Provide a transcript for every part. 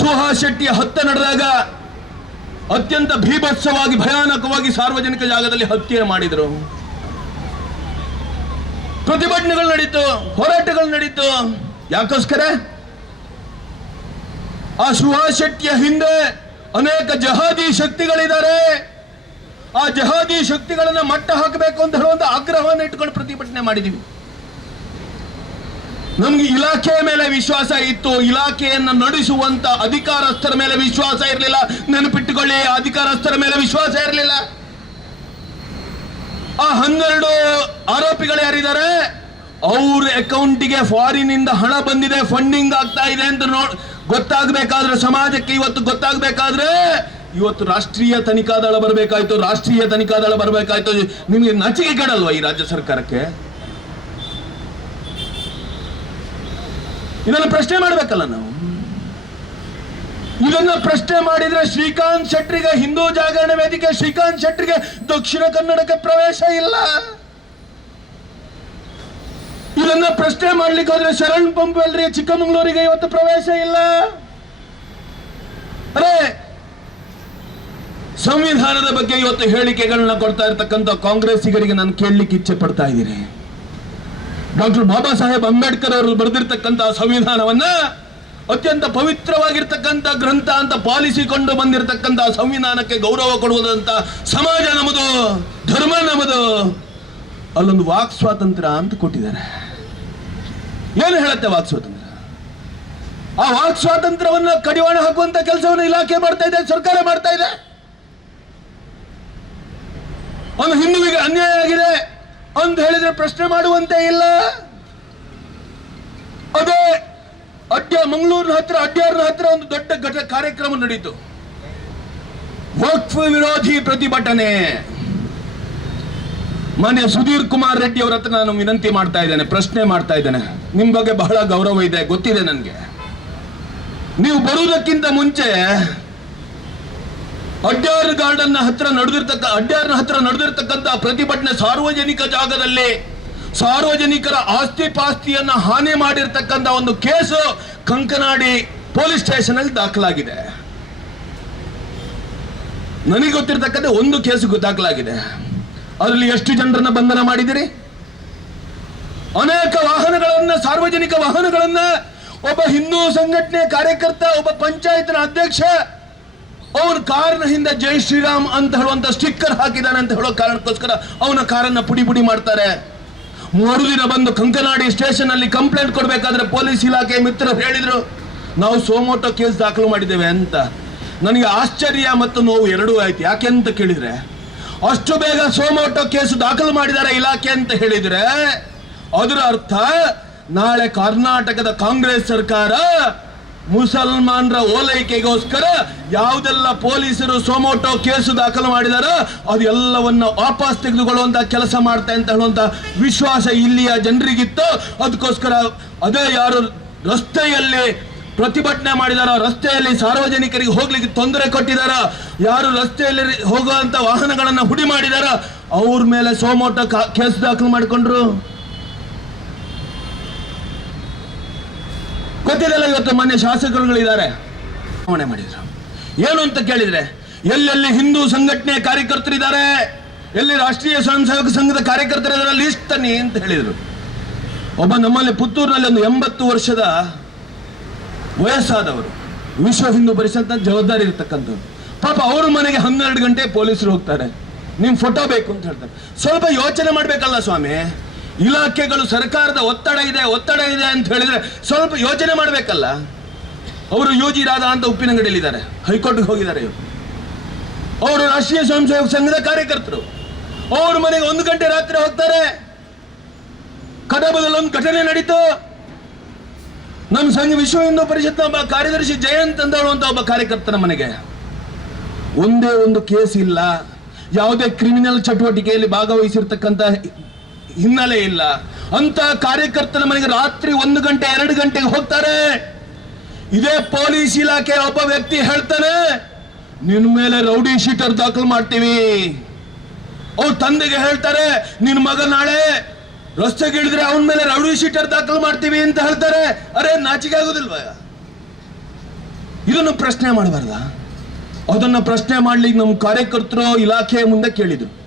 ಸುಹಾಸ್ ಶೆಟ್ಟಿಯ ಹತ್ಯೆ ನಡೆದಾಗ ಅತ್ಯಂತ ಭೀಭತ್ಸವಾಗಿ, ಭಯಾನಕವಾಗಿ ಸಾರ್ವಜನಿಕ ಜಾಗದಲ್ಲಿ ಹತ್ಯೆ ಮಾಡಿದರು. ಪ್ರತಿಭಟನೆಗಳು ನಡೀತು, ಹೋರಾಟಗಳು ನಡೀತು. ಯಾಕೋಸ್ಕರ? ಆ ಸುಹಾಸ್ ಶೆಟ್ಟಿಯ ಹಿಂದೆ ಅನೇಕ ಜಹಾದಿ ಶಕ್ತಿಗಳಿದ್ದಾರೆ. ಆ ಜಹಾದಿ ಶಕ್ತಿಗಳನ್ನ ಮಟ್ಟ ಹಾಕಬೇಕು ಅಂತ ಹೇಳುವಂತ ಆಗ್ರಹವನ್ನು ಇಟ್ಕೊಂಡು ಪ್ರತಿಭಟನೆ ಮಾಡಿದೀವಿ. ನಮ್ಗೆ ಇಲಾಖೆಯ ಮೇಲೆ ವಿಶ್ವಾಸ ಇತ್ತು. ಇಲಾಖೆಯನ್ನು ನಡೆಸುವಂತ ಅಧಿಕಾರಸ್ಥರ ಮೇಲೆ ವಿಶ್ವಾಸ ಇರಲಿಲ್ಲ. ನೆನಪಿಟ್ಟುಕೊಳ್ಳಿ, ಅಧಿಕಾರಸ್ಥರ ಮೇಲೆ ವಿಶ್ವಾಸ ಇರಲಿಲ್ಲ. ಆ ಹನ್ನೆರಡು ಆರೋಪಿಗಳು ಯಾರಿದ್ದಾರೆ? ಅವ್ರ ಅಕೌಂಟಿಗೆ ಫಾರಿನ್ ಇಂದ ಹಣ ಬಂದಿದೆ, ಫಂಡಿಂಗ್ ಆಗ್ತಾ ಇದೆ ಅಂತ ಗೊತ್ತಾಗಬೇಕಾದ್ರೆ, ಸಮಾಜಕ್ಕೆ ಇವತ್ತು ಗೊತ್ತಾಗಬೇಕಾದ್ರೆ, ಇವತ್ತು ರಾಷ್ಟ್ರೀಯ ತನಿಖಾ ದಳ ಬರಬೇಕಾಯ್ತು, ರಾಷ್ಟ್ರೀಯ ತನಿಖಾ ದಳ ಬರಬೇಕಾಯ್ತು. ನಿಮಗೆ ನಚಿಕೆ ಕೆಡಲ್ವಾ ಈ ರಾಜ್ಯ ಸರ್ಕಾರಕ್ಕೆ? ಇದನ್ನು ಪ್ರಶ್ನೆ ಮಾಡಬೇಕಲ್ಲ ನಾವು? ಇದನ್ನ ಪ್ರಶ್ನೆ ಮಾಡಿದ್ರೆ ಶ್ರೀಕಾಂತ್ ಶೆಟ್ರಿಗೆ ಹಿಂದೂ ಜಾಗರಣ ವೇದಿಕೆ, ಶ್ರೀಕಾಂತ್ ಶೆಟ್ರಿಗೆ ದಕ್ಷಿಣ ಕನ್ನಡಕ್ಕೆ ಪ್ರವೇಶ ಇಲ್ಲ. ಇದನ್ನ ಪ್ರಶ್ನೆ ಮಾಡ್ಲಿಕ್ಕೆ ಹೋದ್ರೆ ಶರಣ್ ಅಲ್ರಿ ಚಿಕ್ಕಮಂಗ್ಳೂರಿಗೆ ಇವತ್ತು ಪ್ರವೇಶ ಇಲ್ಲ. ಅರೇ, ಸಂವಿಧಾನದ ಬಗ್ಗೆ ಇವತ್ತು ಹೇಳಿಕೆಗಳನ್ನ ಕೊಡ್ತಾ ಇರ್ತಕ್ಕಂಥ ಕಾಂಗ್ರೆಸ್ಸಿಗರಿಗೆ ನಾನು ಕೇಳಲಿಕ್ಕೆ ಇಚ್ಛೆ ಪಡ್ತಾ ಇದ್ದೀನಿ. ಡಾಕ್ಟರ್ ಬಾಬಾ ಸಾಹೇಬ್ ಅಂಬೇಡ್ಕರ್ ಅವರು ಬರೆದಿರ್ತಕ್ಕಂಥ ಸಂವಿಧಾನವನ್ನ ಅತ್ಯಂತ ಪವಿತ್ರವಾಗಿರ್ತಕ್ಕಂಥ ಗ್ರಂಥ ಅಂತ ಪಾಲಿಸಿಕೊಂಡು ಬಂದಿರತಕ್ಕಂಥ ಸಂವಿಧಾನಕ್ಕೆ ಗೌರವ ಕೊಡುವುದಂತ ಸಮಾಜ ನಮ್ಮದು, ಧರ್ಮ ನಮ್ಮದು. ಅಲ್ಲೊಂದು ವಾಕ್ ಸ್ವಾತಂತ್ರ್ಯ ಅಂತ ಕೊಟ್ಟಿದ್ದಾರೆ. ಏನು ಹೇಳುತ್ತೆ ವಾಕ್ ಸ್ವಾತಂತ್ರ್ಯ? ಆ ವಾಕ್ ಸ್ವಾತಂತ್ರ್ಯವನ್ನು ಕಡಿವಾಣ ಹಾಕುವಂತ ಕೆಲಸವನ್ನು ಇಲಾಖೆ ಮಾಡ್ತಾ ಇದೆ, ಸರ್ಕಾರ ಮಾಡ್ತಾ ಇದೆ. ಒಂದು ಹಿಂದುವಿಗೆ ಅನ್ಯಾಯ ಆಗಿದೆ. ಅಂತ ಹೇಳಿದ್ರೆ ಪ್ರಶ್ನೆ ಮಾಡುವಂತೆ ಇಲ್ಲ. ಅದೇ ಅಡ್ಡ ಮಂಗಳೂರಿನ ಹತ್ರ, ಅಡ್ಯಾರ್ನ ಹತ್ರ ಒಂದು ದೊಡ್ಡ ಘಟ ಕಾರ್ಯಕ್ರಮ ನಡೀತು. ವಕ್ಫ್ ವಿರೋಧಿ ಪ್ರತಿಭಟನೆ. ಮಾನ್ಯ ಸುಧೀರ್ ಕುಮಾರ್ ರೆಡ್ಡಿ ಅವರ ಹತ್ರ ನಾನು ವಿನಂತಿ ಮಾಡ್ತಾ ಇದ್ದೇನೆ, ಪ್ರಶ್ನೆ ಮಾಡ್ತಾ ಇದ್ದೇನೆ. ನಿಮ್ ಬಗ್ಗೆ ಬಹಳ ಗೌರವ ಇದೆ, ಗೊತ್ತಿದೆ ನನಗೆ. ನೀವು ಬರುವುದಕ್ಕಿಂತ ಮುಂಚೆ ಅಡ್ಯಾರ್ ಗಾರ್ಡನ್ ಹತ್ರ ನಡೆದಿರ್ತಕ್ಕ ಅಡ್ಯಾರ್ನ ಹತ್ರ ನಡೆದಿರ್ತಕ್ಕಂಥ ಪ್ರತಿಭಟನೆ ಸಾರ್ವಜನಿಕ ಜಾಗದಲ್ಲಿ ಸಾರ್ವಜನಿಕರ ಆಸ್ತಿ ಪಾಸ್ತಿಯನ್ನ ಹಾನಿ ಮಾಡಿರ್ತಕ್ಕಂಥ ಒಂದು ಕೇಸು ಕಂಕನಾಡಿ ಪೊಲೀಸ್ ಸ್ಟೇಷನ್ ಅಲ್ಲಿ ದಾಖಲಾಗಿದೆ. ನನಗೆ ಗೊತ್ತಿರ್ತಕ್ಕಂಥ ಒಂದು ಕೇಸು ದಾಖಲಾಗಿದೆ. ಅದರಲ್ಲಿ ಎಷ್ಟು ಜನರನ್ನ ಬಂಧನ ಮಾಡಿದಿರಿ ಅನೇಕ ವಾಹನಗಳನ್ನ, ಸಾರ್ವಜನಿಕ ವಾಹನಗಳನ್ನ, ಒಬ್ಬ ಹಿಂದೂ ಸಂಘಟನೆ ಕಾರ್ಯಕರ್ತ, ಒಬ್ಬ ಪಂಚಾಯತ್ನ ಅಧ್ಯಕ್ಷ ಅವನ ಕಾರಿನ ಹಿಂದೆ ಜೈ ಶ್ರೀರಾಮ್ ಅಂತ ಹೇಳುವಂತ ಸ್ಟಿಕ್ಕರ್ ಹಾಕಿದ್ದಾನೆ ಅಂತ ಹೇಳೋ ಕಾರಣಕ್ಕೋಸ್ಕರ ಅವನ ಕಾರನ್ನ ಪುಡಿ ಪುಡಿ ಮಾಡ್ತಾರೆ. ಮರುದಿನ ಬಂದು ಕಂಕನಾಡಿ ಸ್ಟೇಷನ್ ಅಲ್ಲಿ ಕಂಪ್ಲೇಂಟ್ ಕೊಡಬೇಕಾದ್ರೆ ಪೊಲೀಸ್ ಇಲಾಖೆ ಮಿತ್ರರು ಹೇಳಿದ್ರು, ನಾವು ಸೋಮೋಟೋ ಕೇಸ್ ದಾಖಲು ಮಾಡಿದ್ದೇವೆ ಅಂತ. ನನಗೆ ಆಶ್ಚರ್ಯ ಮತ್ತು ನೋವು ಎರಡೂ ಆಯ್ತು. ಯಾಕೆ ಅಂತ ಕೇಳಿದ್ರೆ, ಅಷ್ಟು ಬೇಗ ಸೋಮೋಟೋ ಕೇಸ್ ದಾಖಲು ಮಾಡಿದ್ದಾರೆ ಇಲಾಖೆ ಅಂತ ಹೇಳಿದ್ರೆ, ಅದರ ಅರ್ಥ ನಾಳೆ ಕರ್ನಾಟಕದ ಕಾಂಗ್ರೆಸ್ ಸರ್ಕಾರ ಮುಸಲ್ಮಾನರ ಓಲೈಕೆಗೋಸ್ಕರ ಯಾವುದೆಲ್ಲ ಪೊಲೀಸರು ಸೋಮೋಟೋ ಕೇಸು ದಾಖಲು ಮಾಡಿದಾರೋ ಅದು ಎಲ್ಲವನ್ನ ವಾಪಸ್ ತೆಗೆದುಕೊಳ್ಳುವಂತ ಕೆಲಸ ಮಾಡ್ತಾ ಅಂತ ಹೇಳುವಂತ ವಿಶ್ವಾಸ ಇಲ್ಲಿಯ ಜನರಿಗಿತ್ತು. ಅದಕ್ಕೋಸ್ಕರ ಅದೇ ಯಾರು ರಸ್ತೆಯಲ್ಲಿ ಪ್ರತಿಭಟನೆ ಮಾಡಿದಾರ, ರಸ್ತೆಯಲ್ಲಿ ಸಾರ್ವಜನಿಕರಿಗೆ ಹೋಗ್ಲಿಕ್ಕೆ ತೊಂದರೆ ಕೊಟ್ಟಿದಾರ, ಯಾರು ರಸ್ತೆಯಲ್ಲಿ ಹೋಗುವಂತ ವಾಹನಗಳನ್ನ ಹುಡಿ ಮಾಡಿದಾರ, ಅವ್ರ ಮೇಲೆ ಸೋಮೋಟೋ ಕೇಸು ದಾಖಲು ಮಾಡಿಕೊಂಡ್ರು. ಗೊತ್ತಿದೆಲ್ಲ ಇವತ್ತು ಮೊನ್ನೆ ಶಾಸಕರುಗಳಿದ್ದಾರೆ. ಚುನಾವಣೆ ಮಾಡಿದ್ರು ಏನು ಅಂತ ಕೇಳಿದ್ರೆ, ಎಲ್ಲೆಲ್ಲಿ ಹಿಂದೂ ಸಂಘಟನೆ ಕಾರ್ಯಕರ್ತರಿದ್ದಾರೆ, ಎಲ್ಲಿ ರಾಷ್ಟ್ರೀಯ ಸ್ವಯಂ ಸೇವಕ ಸಂಘದ ಕಾರ್ಯಕರ್ತರಿದ್ದಾರೆ ಲಿಸ್ಟ್ ತನ್ನಿ ಅಂತ ಹೇಳಿದರು. ಒಬ್ಬ ನಮ್ಮಲ್ಲಿ ಪುತ್ತೂರಿನಲ್ಲಿ ಒಂದು ಎಂಬತ್ತು ವರ್ಷದ ವಯಸ್ಸಾದವರು, ವಿಶ್ವ ಹಿಂದೂ ಪರಿಷತ್ ಜವಾಬ್ದಾರಿ ಇರ್ತಕ್ಕಂಥವ್ರು. ಪಾಪ ಅವ್ರ ಮನೆಗೆ ಹನ್ನೆರಡು ಗಂಟೆ ಪೊಲೀಸರು ಹೋಗ್ತಾರೆ. ನಿಮ್ ಫೋಟೋ ಬೇಕು ಅಂತ ಹೇಳ್ತಾರೆ. ಸ್ವಲ್ಪ ಯೋಚನೆ ಮಾಡ್ಬೇಕಲ್ಲ ಸ್ವಾಮಿ. ಇಲಾಖೆಗಳು ಸರ್ಕಾರದ ಒತ್ತಡ ಇದೆ ಒತ್ತಡ ಇದೆ ಅಂತ ಹೇಳಿದ್ರೆ ಸ್ವಲ್ಪ ಯೋಚನೆ ಮಾಡಬೇಕಲ್ಲ. ಅವರು ಯೋಜಿ ರಾಧ ಅಂತ ಉಪ್ಪಿನಂಗಡಿಯಲ್ಲಿದ್ದಾರೆ. ಹೈಕೋರ್ಟ್ಗೆ ಹೋಗಿದ್ದಾರೆ ಇವರು. ಅವರು ರಾಷ್ಟ್ರೀಯ ಸ್ವಯಂ ಸೇವಕ ಸಂಘದ ಕಾರ್ಯಕರ್ತರು. ಅವ್ರ ಮನೆಗೆ ಒಂದು ಗಂಟೆ ರಾತ್ರಿ ಹೋಗ್ತಾರೆ. ಕಡಬದಲ್ಲಿ ಒಂದು ಘಟನೆ ನಡೀತು. ನಮ್ಮ ಸಂಘ ವಿಶ್ವ ಹಿಂದೂ ಪರಿಷತ್ನ ಒಬ್ಬ ಕಾರ್ಯದರ್ಶಿ ಜಯಂತ್ ಅಂತ ಒಬ್ಬ ಕಾರ್ಯಕರ್ತನ ಮನೆಗೆ. ಒಂದೇ ಒಂದು ಕೇಸ್ ಇಲ್ಲ. ಯಾವುದೇ ಕ್ರಿಮಿನಲ್ ಚಟುವಟಿಕೆಯಲ್ಲಿ ಭಾಗವಹಿಸಿರ್ತಕ್ಕಂಥ ಹಿನ್ನೆಲೆ ಇಲ್ಲ. ಅಂತ ಕಾರ್ಯಕರ್ತನ ಮನೆಗೆ ರಾತ್ರಿ ಒಂದು ಗಂಟೆ, ಎರಡು ಗಂಟೆಗೆ ಹೋಗ್ತಾರೆ. ಇದೇ ಪೊಲೀಸ್ ಇಲಾಖೆ ಒಬ್ಬ ವ್ಯಕ್ತಿ ಹೇಳ್ತಾನೆ, ನಿನ್ ಮೇಲೆ ರೌಡಿ ಶೀಟರ್ ದಾಖಲು ಮಾಡ್ತೀವಿ. ಅವ್ರ ತಂದೆಗೆ ಹೇಳ್ತಾರೆ, ನಿನ್ ಮಗ ನಾಳೆ ರಸ್ತೆಗೆ ಇಳಿದ್ರೆ ಅವನ ಮೇಲೆ ರೌಡಿ ಶೀಟರ್ ದಾಖಲು ಮಾಡ್ತೀವಿ ಅಂತ ಹೇಳ್ತಾರೆ. ಅರೆ, ನಾಚಿಕೆ ಆಗುದಿಲ್ವ? ಇದನ್ನು ಪ್ರಶ್ನೆ ಮಾಡಬಾರ್ದ? ಅದನ್ನ ಪ್ರಶ್ನೆ ಮಾಡ್ಲಿಕ್ಕೆ ನಮ್ಮ ಕಾರ್ಯಕರ್ತರು ಇಲಾಖೆಯ ಮುಂದೆ ಕೇಳಿದ್ರು.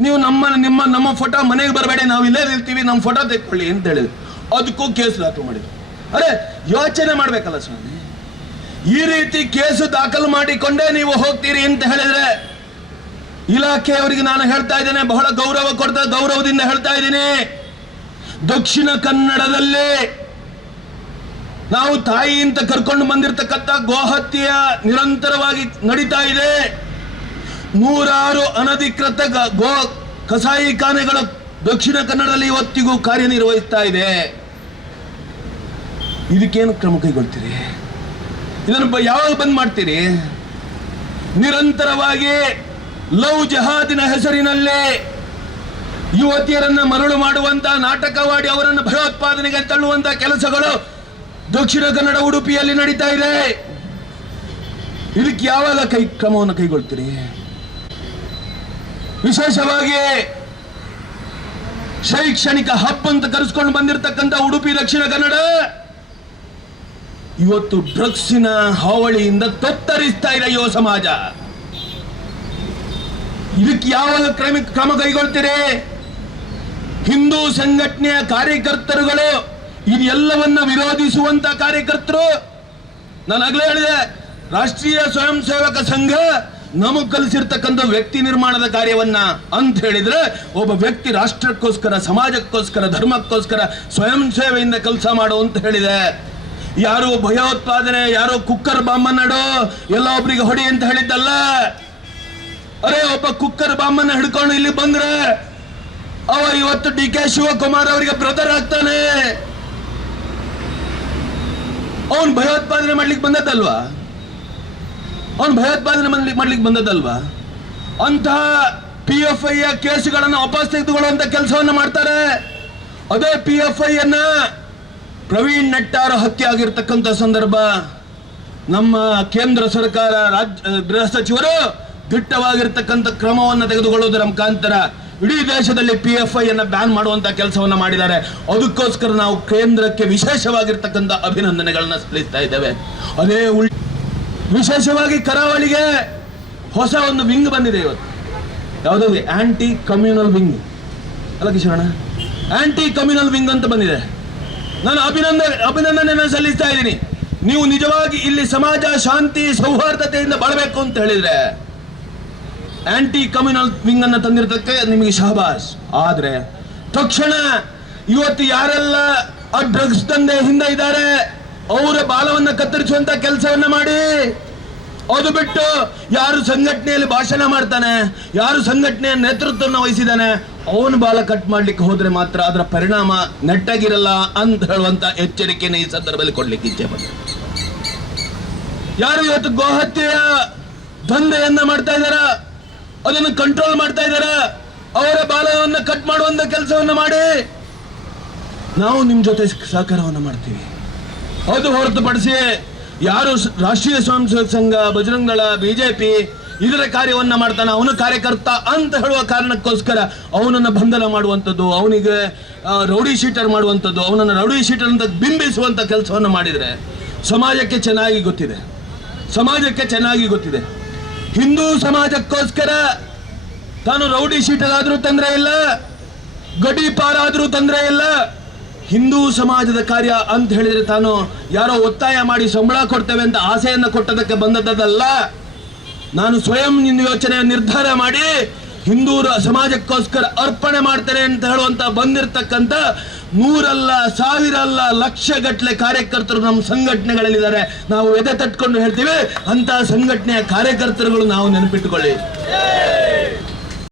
ನೀವು ನಮ್ಮ ನಿಮ್ಮ, ನಮ್ಮ ಫೋಟೋ ಮನೆಗೆ ಬರಬೇಡಿ, ನಾವು ಇಲ್ಲೇ ಇರ್ತೀವಿ, ನಮ್ಮ ಫೋಟೋ ತೆಕ್ಕೊಳ್ಳಿ ಅಂತ ಹೇಳಿದ್ರು. ಅದಕ್ಕೂ ಕೇಸ್ ದಾಖಲು ಮಾಡಿದ್ರು. ಅರೆ, ಯೋಚನೆ ಮಾಡ್ಬೇಕಲ್ಲ ಸ್ವಾಮಿ? ಈ ರೀತಿ ಕೇಸು ದಾಖಲು ಮಾಡಿಕೊಂಡೇ ನೀವು ಹೋಗ್ತೀರಿ ಅಂತ ಹೇಳಿದ್ರೆ ಇಲಾಖೆಯವರಿಗೆ ನಾನು ಹೇಳ್ತಾ ಇದ್ದೇನೆ, ಬಹಳ ಗೌರವ ಕೊಡ್ತಾ, ಗೌರವದಿಂದ ಹೇಳ್ತಾ ಇದ್ದೀನಿ. ದಕ್ಷಿಣ ಕನ್ನಡದಲ್ಲಿ ನಾವು ತಾಯಿ ಅಂತ ಕರ್ಕೊಂಡು ಬಂದಿರತಕ್ಕಂಥ ಗೋಹತ್ಯೆಯ ನಿರಂತರವಾಗಿ ನಡೀತಾ ಇದೆ. ನೂರಾರು ಅನಧಿಕೃತ ಗೋ ಗೋ ಕಸಾಯಿಖಾನೆಗಳು ದಕ್ಷಿಣ ಕನ್ನಡದಲ್ಲಿ ಇವತ್ತಿಗೂ ಕಾರ್ಯನಿರ್ವಹಿಸ್ತಾ ಇದೆ. ಇದಕ್ಕೇನು ಕ್ರಮ ಕೈಗೊಳ್ತೀರಿ? ಇದನ್ನು ಯಾವಾಗ ಬಂದ್ ಮಾಡ್ತೀರಿ? ನಿರಂತರವಾಗಿ ಲವ್ ಜಹಾದಿನ ಹೆಸರಿನಲ್ಲೇ ಯುವತಿಯರನ್ನ ಮರಳು ಮಾಡುವಂತ, ನಾಟಕವಾಡಿ ಅವರನ್ನು ಭಯೋತ್ಪಾದನೆಗೆ ತಳ್ಳುವಂತ ಕೆಲಸಗಳು ದಕ್ಷಿಣ ಕನ್ನಡ ಉಡುಪಿಯಲ್ಲಿ ನಡೀತಾ ಇದೆ. ಇದಕ್ಕೆ ಯಾವಾಗ ಕೈ ಕ್ರಮವನ್ನು ಕೈಗೊಳ್ತೀರಿ? ವಿಶೇಷವಾಗಿ ಶೈಕ್ಷಣಿಕ ಹಬ್ ಅಂತ ಕರೆಸ್ಕೊಂಡು ಬಂದಿರತಕ್ಕಂತ ಉಡುಪಿ, ದಕ್ಷಿಣ ಕನ್ನಡ, ಇವತ್ತು ಡ್ರಗ್ಸಿನ ಹಾವಳಿಯಿಂದ ತತ್ತರಿಸ್ತಾ ಇದೆ ಯುವ ಸಮಾಜ. ಇದಕ್ಕೆ ಯಾವ ಕ್ರಮ ಕ್ರಮ ಕೈಗೊಳ್ತೀರಿ? ಹಿಂದೂ ಸಂಘಟನೆಯ ಕಾರ್ಯಕರ್ತರುಗಳು ಇದೆಲ್ಲವನ್ನ ವಿರೋಧಿಸುವಂತ ಕಾರ್ಯಕರ್ತರು. ನಾನು ಆಗಲೇ ಹೇಳಿದೆ, ರಾಷ್ಟ್ರೀಯ ಸ್ವಯಂ ಸೇವಕ ಸಂಘ ನಮಗ್ ಕಲಿಸಿರ್ತಕ್ಕಂಥ ವ್ಯಕ್ತಿ ನಿರ್ಮಾಣದ ಕಾರ್ಯವನ್ನ ಅಂತ ಹೇಳಿದ್ರೆ ಒಬ್ಬ ವ್ಯಕ್ತಿ ರಾಷ್ಟ್ರಕ್ಕೋಸ್ಕರ, ಸಮಾಜಕ್ಕೋಸ್ಕರ, ಧರ್ಮಕ್ಕೋಸ್ಕರ ಸ್ವಯಂ ಸೇವೆಯಿಂದ ಕೆಲಸ ಮಾಡು ಅಂತ ಹೇಳಿದೆ. ಯಾರು ಭಯೋತ್ಪಾದನೆ, ಯಾರೋ ಕುಕ್ಕರ್ ಬಾಂಬನ್ನಡು ಎಲ್ಲ ಒಬ್ರಿಗೆ ಹೊಡಿ ಅಂತ ಹೇಳಿದ್ದಲ್ಲ. ಅರೆ, ಒಬ್ಬ ಕುಕ್ಕರ್ ಬಾಂಬನ್ನ ಹಿಡ್ಕೊಂಡು ಇಲ್ಲಿ ಬಂದ್ರೆ ಅವ ಇವತ್ತು ಡಿ ಕೆ ಶಿವಕುಮಾರ್ ಅವರಿಗೆ ಬ್ರದರ್ ಆಗ್ತಾನೆ. ಅವನ್ ಭಯೋತ್ಪಾದನೆ ಮಾಡ್ಲಿಕ್ಕೆ ಬಂದದ್ದಲ್ವಾ? ಅವನ್ ಭಯೋತ್ಪಾದನೆ ಮಾಡ್ಲಿಕ್ಕೆ ಮಾಡ್ಲಿಕ್ಕೆ ಬಂದದ್ದಲ್ವಾ? ಅಂತಹ ಪಿ ಎಫ್ ಐ ಕೇಸುಗಳನ್ನು ವಾಪಸ್ ತೆಗೆದುಕೊಳ್ಳುವಂತ ಕೆಲಸವನ್ನ ಮಾಡ್ತಾರೆ. ಅದೇ ಪಿ ಎಫ್ ಐ ಅನ್ನ ಪ್ರವೀಣ್ ನೆಟ್ಟಾರ ಹತ್ಯೆ ಆಗಿರ್ತಕ್ಕಂಥ ಸಂದರ್ಭ. ನಮ್ಮ ಕೇಂದ್ರ ಸರ್ಕಾರ ರಾಜ್ಯ ಗೃಹ ಸಚಿವರು ದಿಟ್ಟವಾಗಿರ್ತಕ್ಕಂಥ ಕ್ರಮವನ್ನು ತೆಗೆದುಕೊಳ್ಳುವುದರ ಮುಖಾಂತರ ಇಡೀ ದೇಶದಲ್ಲಿ ಪಿ ಎಫ್ ಐ ಅನ್ನ ಬ್ಯಾನ್ ಮಾಡುವಂತ ಕೆಲಸವನ್ನ ಮಾಡಿದ್ದಾರೆ. ಅದಕ್ಕೋಸ್ಕರ ನಾವು ಕೇಂದ್ರಕ್ಕೆ ವಿಶೇಷವಾಗಿರ್ತಕ್ಕಂಥ ಅಭಿನಂದನೆಗಳನ್ನ ಸಲ್ಲಿಸ್ತಾ ಇದ್ದೇವೆ. ಅದೇ ಉಲ್ ವಿಶೇಷವಾಗಿ ಕರಾವಳಿಗೆ ಹೊಸ ಒಂದು ವಿಂಗ್ ಬಂದಿದೆ ಇವತ್ತು. ಯಾವುದೋ ಆಂಟಿ ಕಮ್ಯುನಲ್ ವಿಂಗ್ ಅಲ್ಲ ಕಿಶೋಣ ಆಂಟಿ ಕಮ್ಯುನಲ್ ವಿಂಗ್ ಅಂತ ಬಂದಿದೆ. ನಾನು ಅಭಿನಂದನೆ ಅಭಿನಂದನೆಯನ್ನು ಸಲ್ಲಿಸ್ತಾ ಇದ್ದೀನಿ. ನೀವು ನಿಜವಾಗಿ ಇಲ್ಲಿ ಸಮಾಜ, ಶಾಂತಿ, ಸೌಹಾರ್ದತೆಯಿಂದ ಬಾಳಬೇಕು ಅಂತ ಹೇಳಿದ್ರೆ ಆಂಟಿ ಕಮ್ಯುನಲ್ ವಿಂಗ್ ಅನ್ನು ತಂದಿರತಕ್ಕೆ ನಿಮಗೆ ಶಹಬಾಸ್. ಆದ್ರೆ, ತಕ್ಷಣ ಇವತ್ತು ಯಾರೆಲ್ಲ ಆ ಡ್ರಗ್ಸ್ ತಂದೆ ಹಿಂದೆ ಇದ್ದಾರೆ ಅವರ ಬಾಲವನ್ನ ಕತ್ತರಿಸುವಂತ ಕೆಲಸವನ್ನ ಮಾಡಿ. ಅದು ಬಿಟ್ಟು ಯಾರು ಸಂಘಟನೆಯಲ್ಲಿ ಭಾಷಣ ಮಾಡ್ತಾನೆ, ಯಾರು ಸಂಘಟನೆಯ ನೇತೃತ್ವವನ್ನ ವಹಿಸಿದಾನೆ ಅವನ ಬಾಲ ಕಟ್ ಮಾಡ್ಲಿಕ್ಕೆ ಹೋದ್ರೆ ಮಾತ್ರ ಅದರ ಪರಿಣಾಮ ನೆಟ್ಟಾಗಿರಲ್ಲ ಅಂತ ಹೇಳುವಂತ ಎಚ್ಚರಿಕೆಯನ್ನು ಈ ಸಂದರ್ಭದಲ್ಲಿ ಕೊಡ್ಲಿಕ್ಕೆ ಇಚ್ಛೆ ಬಂದ. ಯಾರು ಇವತ್ತು ಗೋಹತ್ಯೆಯ ದಂಧೆಯನ್ನ ಮಾಡ್ತಾ ಇದಾರ ಅದನ್ನು ಕಂಟ್ರೋಲ್ ಮಾಡ್ತಾ ಇದಾರ ಅವರ ಬಾಲವನ್ನ ಕಟ್ ಮಾಡುವಂತ ಕೆಲಸವನ್ನ ಮಾಡಿ. ನಾವು ನಿಮ್ ಜೊತೆ ಸಹಕಾರವನ್ನು ಮಾಡ್ತೀವಿ. ಅದು ಹೊರತುಪಡಿಸಿ ಯಾರು ರಾಷ್ಟ್ರೀಯ ಸ್ವಯಂ ಸೇವಕ ಸಂಘ ಬಜರಂಗಳ ಬಿಜೆಪಿ ಇದರ ಕಾರ್ಯವನ್ನ ಮಾಡ್ತಾನೆ, ಅವನು ಕಾರ್ಯಕರ್ತ ಅಂತ ಹೇಳುವ ಕಾರಣಕ್ಕೋಸ್ಕರ ಅವನನ್ನು ಬಂಧನ ಮಾಡುವಂಥದ್ದು, ಅವನಿಗೆ ರೌಡಿ ಶೀಟರ್ ಮಾಡುವಂಥದ್ದು, ಅವನನ್ನು ರೌಡಿ ಶೀಟರ್ ಅಂತ ಬಿಂಬಿಸುವಂತ ಕೆಲಸವನ್ನು ಮಾಡಿದ್ರೆ ಸಮಾಜಕ್ಕೆ ಚೆನ್ನಾಗಿ ಗೊತ್ತಿದೆ. ಸಮಾಜಕ್ಕೆ ಚೆನ್ನಾಗಿ ಗೊತ್ತಿದೆ. ಹಿಂದೂ ಸಮಾಜಕ್ಕೋಸ್ಕರ ತಾನು ರೌಡಿ ಶೀಟರ್ ಆದರೂ ತೊಂದರೆ ಇಲ್ಲ, ಗಡಿ ಪಾರಾದ್ರೂ ತೊಂದರೆ ಇಲ್ಲ ಹಿಂದೂ ಸಮಾಜದ ಕಾರ್ಯ ಅಂತ ಹೇಳಿದ್ರೆ ತಾನು ಯಾರೋ ಒತ್ತಾಯ ಮಾಡಿ ಸಂಬಳ ಕೊಡ್ತೇವೆ ಅಂತ ಆಸೆಯನ್ನು ಕೊಟ್ಟದಕ್ಕೆ ಬಂದದ್ದಲ್ಲ. ನಾನು ಸ್ವಯಂ ನಿನ್ನ ಯೋಚನೆ ನಿರ್ಧಾರ ಮಾಡಿ ಹಿಂದೂರ ಸಮಾಜಕ್ಕೋಸ್ಕರ ಅರ್ಪಣೆ ಮಾಡ್ತೇನೆ ಅಂತ ಹೇಳುವಂತ ಬಂದಿರತಕ್ಕಂತ ನೂರಲ್ಲ ಸಾವಿರ ಅಲ್ಲ ಲಕ್ಷ ಗಟ್ಟಲೆ ಕಾರ್ಯಕರ್ತರು ನಮ್ಮ ಸಂಘಟನೆಗಳಲ್ಲಿದ್ದಾರೆ. ನಾವು ಎದೆ ತಟ್ಕೊಂಡು ಹೇಳ್ತೀವಿ ಅಂತ ಸಂಘಟನೆಯ ಕಾರ್ಯಕರ್ತರುಗಳು ನಾವು ನೆನಪಿಟ್ಟುಕೊಳ್ಳಿ